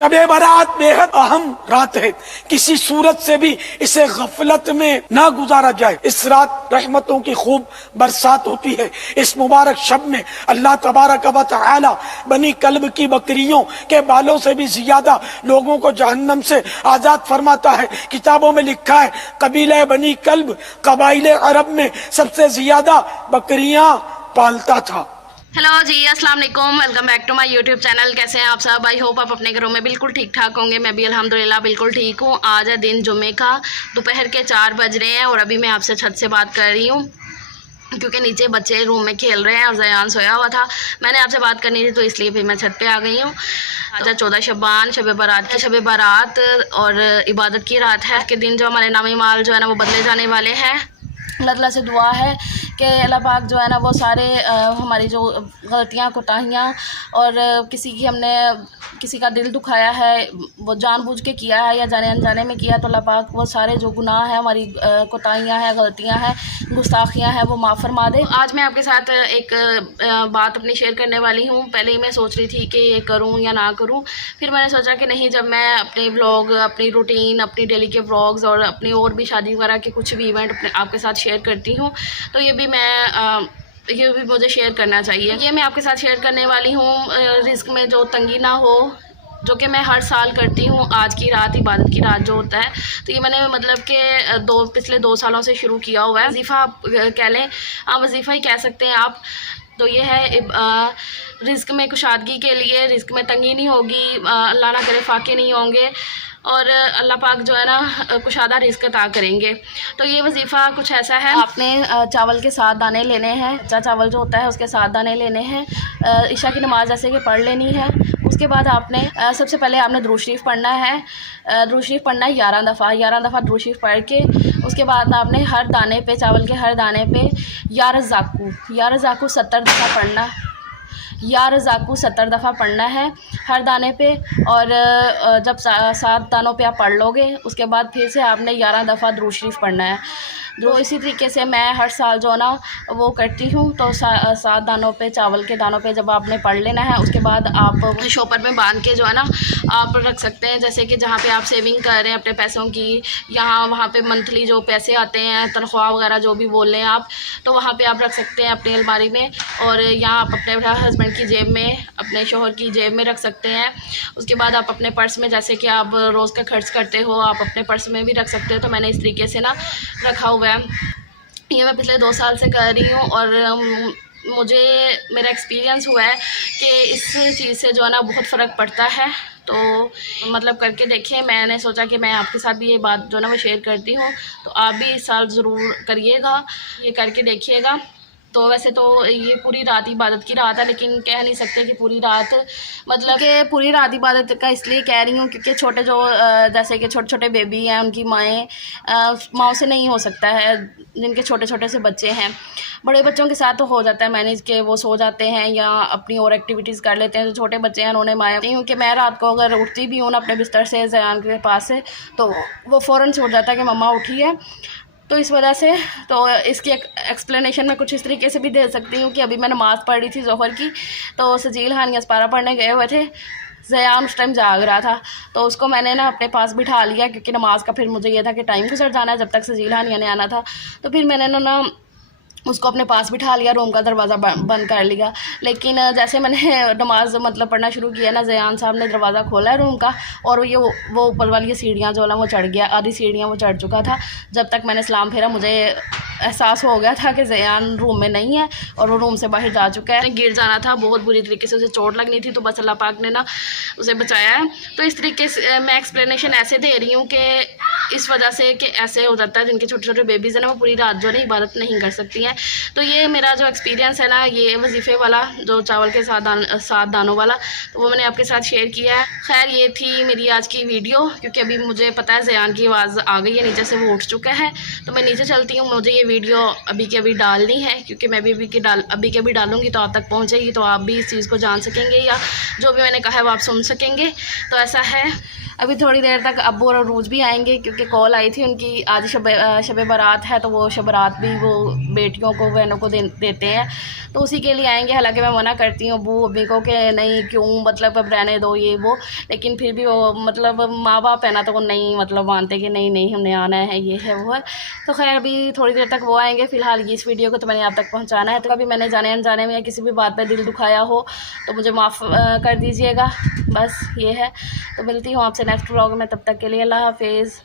शबे बारात बेहद अहम रात है, किसी सूरत से भी इसे गफलत में न गुजारा जाए। इस रात रहमतों की खूब बरसात होती है। इस मुबारक शब में अल्लाह तबारक व तआला बनी कल्ब की बकरियों के बालों से भी ज्यादा लोगों को जहन्नम से आजाद फरमाता है। किताबों में लिखा है कबीले बनी कल्ब कबाइले अरब में सबसे ज्यादा बकरियां पालता था। हेलो जी, अस्सलाम वालेकुम, welcome back to my YouTube channel. कैसे हैं आप सब? आई होप आप अपने घरों में बिल्कुल ठीक ठाक होंगे। मैं भी अल्हम्दुलिल्लाह बिल्कुल ठीक हूँ। आज है दिन जुमे का, दोपहर के 4 बज रहे हैं और अभी मैं आपसे छत से बात कर रही हूँ क्योंकि नीचे बच्चे रूम में खेल रहे हैं और ज़यान सोया हुआ था। मैंने आपसे बात करनी थी तो इसलिए फिर मैं छत पे आ गई हूँ। आज 14 शबान शब बारात की शब बारात और इबादत की रात है। के दिन जो हमारे नामी माल जो है ना वो बदले जाने वाले हैं। अल्लाह ताला से दुआ है कि अल्लाह पाक जो है ना वो सारे हमारी जो गलतियाँ कोताहियाँ और किसी का दिल दुखाया है, वो जानबूझ के किया है या जाने अनजाने में किया, तो अल्लाह पाक वो सारे जो गुनाह हैं, हमारी कोताहियाँ हैं, गलतियाँ हैं, गुस्ताखियाँ हैं, वो माफ़ फरमा दे। आज मैं आपके साथ एक बात अपनी शेयर करने वाली हूँ। पहले ही मैं सोच रही थी कि ये करूँ या ना करूँ, फिर मैंने सोचा कि नहीं, जब मैं अपने व्लॉग, अपनी रूटीन, अपनी डेली के व्लॉग्स और अपनी और भी शादी वगैरह के कुछ भी इवेंट आपके साथ शेयर करती हूँ तो ये भी मुझे शेयर करना चाहिए। ये मैं आपके साथ शेयर करने वाली हूँ रिस्क में जो तंगी ना हो, जो कि मैं हर साल करती हूँ। आज की रात, इबादत की रात जो होता है, तो ये मैंने मतलब कि पिछले 2 सालों से शुरू किया हुआ है। वजीफ़ा आप कह लें, हाँ वजीफ़ा ही कह सकते हैं आप। तो ये है रिस्क में कुशादगी के लिए, रिस्क में तंगी नहीं होगी, अल्लाह ना करे फाके नहीं होंगे और अल्लाह पाक जो है ना कुशादा रिस्क अता करेंगे। तो ये वजीफ़ा कुछ ऐसा है, आपने चावल के 7 दाने लेने हैं। कच्चा चावल जो होता है उसके 7 दाने लेने हैं। इशा की नमाज़ जैसे कि पढ़ लेनी है। उसके बाद आपने सबसे पहले आपने दुरूद शरीफ पढ़ना है। दुरूद शरीफ पढ़ना है 11 दफ़ा दुरूद शरीफ पढ़ के उसके बाद आपने हर दाने पे, चावल के हर दाने पे या रज़ाकू 70 दफ़ा पढ़ना। या रज़ाकू 70 दफ़ा पढ़ना है हर दाने पे। और जब 7 दानों पे आप पढ़ लोगे उसके बाद फिर से आपने 11 दफ़ा दुरूद शरीफ पढ़ना है। जो इसी तरीके से मैं हर साल जो ना वो करती हूँ। तो 7 दानों पे, चावल के दानों पे जब आपने पढ़ लेना है उसके बाद आप शॉपर में बांध के जो है ना आप रख सकते हैं। जैसे कि जहाँ पे आप सेविंग कर रहे हैं अपने पैसों की, यहाँ वहाँ पे मंथली जो पैसे आते हैं, तनख्वाह वगैरह जो भी बोल रहे हैं आप, तो वहाँ पे आप रख सकते हैं अपनी अलमारी में। और यहाँ आप अपने हस्बैंड की जेब में, अपने शोहर की जेब में रख सकते हैं। उसके बाद आप अपने पर्स में, जैसे कि आप रोज़ का खर्च करते हो, आप अपने पर्स में भी रख सकते हो। तो मैंने इस तरीके से ना रखा हुआ है। ये मैं पिछले 2 साल से कर रही हूँ और मुझे मेरा एक्सपीरियंस हुआ है कि इस चीज़ से जो है ना बहुत फ़र्क पड़ता है। तो मतलब करके देखें। मैंने सोचा कि मैं आपके साथ भी ये बात जो ना वो शेयर करती हूँ, तो आप भी इस साल ज़रूर करिएगा, ये करके देखिएगा। तो वैसे तो ये पूरी रात इबादत की रात है, लेकिन कह नहीं सकते कि पूरी रात, मतलब कि पूरी रात इबादत का इसलिए कह रही हूँ क्योंकि छोटे जो जैसे कि छोटे छोटे बेबी हैं, उनकी माँओं से नहीं हो सकता है, जिनके छोटे छोटे से बच्चे हैं। बड़े बच्चों के साथ तो हो जाता है मैनेज के, वो सो जाते हैं या अपनी और एक्टिविटीज़ कर लेते हैं। जो छोटे बच्चे हैं उन्होंने माँ, क्योंकि मैं रात को अगर उठती भी हूँ ना अपने बिस्तर से ज़यान के पास से, तो वो फ़ौरन से उठ जाता है कि मम्मा उठी है। तो इस वजह से, तो इसकी एक्सप्लेनेशन मैं कुछ इस तरीके से भी दे सकती हूँ कि अभी मैं नमाज़ पढ़ रही थी ज़ोहर की, तो सजील हानी अस्पारा पढ़ने गए हुए थे। ज़यान उस टाइम जाग रहा था, तो उसको मैंने ना अपने पास बिठा लिया क्योंकि नमाज़ का फिर मुझे ये था कि टाइम गुजर जाना है जब तक सजील हानिया ने आना था। तो फिर मैंने ना उसको अपने पास बिठा लिया, रूम का दरवाज़ा बंद कर लिया। लेकिन जैसे मैंने नमाज़ मतलब पढ़ना शुरू किया ना, ज़यान साहब ने दरवाज़ा खोला है रूम का और वो ऊपर वाली सीढ़ियाँ जो है ना वो चढ़ गया, आधी सीढ़ियाँ वो चढ़ चुका था। जब तक मैंने सलाम फेरा मुझे एहसास हो गया था कि ज़यान रूम में नहीं है और वो रूम से बाहर जा चुका है। गिर जाना था, बहुत बुरी तरीके से उसे चोट लगनी थी, तो बस अल्लाह पाक ने ना उसे बचाया है। तो इस तरीके से मैं एक्सप्लेनेशन ऐसे दे रही हूँ कि इस वजह से कि ऐसे हो जाता है, जिनके छोटे छोटे बेबीज़ हैं ना वो पूरी रात जो है इबादत नहीं कर सकती हैं। तो ये मेरा जो एक्सपीरियंस है ना, ये वजीफ़े वाला जो चावल के 7 दानों वाला, तो वो मैंने आपके साथ शेयर किया है। खैर, ये थी मेरी आज की वीडियो, क्योंकि अभी मुझे पता है ज़यान की आवाज़ आ गई है नीचे से, वो उठ चुका है। तो मैं नीचे चलती हूँ। मुझे ये वीडियो अभी के अभी डालनी है, क्योंकि मैं भी अभी के अभी डालूँगी तो आप तक पहुँचेगी, तो आप भी इस चीज़ को जान सकेंगे, या जो भी मैंने कहा है वो आप सुन सकेंगे। तो ऐसा है, अभी थोड़ी देर तक अब्बू और अरूज भी आएंगे, क्योंकि कॉल आई थी उनकी, आज शब बारात है, तो वो शब बारात भी वो बेटियों को बहनों को देते हैं, तो उसी के लिए आएंगे। हालांकि मैं मना करती हूँ अब्बू अम्मी को कि नहीं क्यों, मतलब अब रहने दो ये वो, लेकिन फिर भी वो मतलब माँ बाप है ना, तो वो नहीं मतलब मानते कि नहीं नहीं हमने आना है, ये है वो है। तो खैर अभी थोड़ी देर तक वो आएंगे। फ़िलहाल ये इस वीडियो को तो मैंने आप तक पहुँचाना है। तो कभी मैंने जाने अनजाने में या किसी भी बात पर दिल दुखाया हो तो मुझे माफ़ कर दीजिएगा, बस ये है। तो मिलती हूँ आपसे नेक्स्ट व्लॉग में, तब तक के लिए अल्लाह हाफिज़।